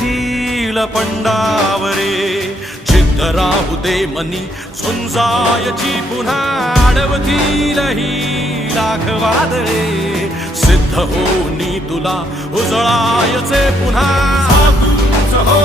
hill पंडावरे जिद्द राहू दे मनी झुंजायची पुन्हा अडवतील ही लाख वादळे सिद्ध होनी तुला उजळायचे पुन्हा हो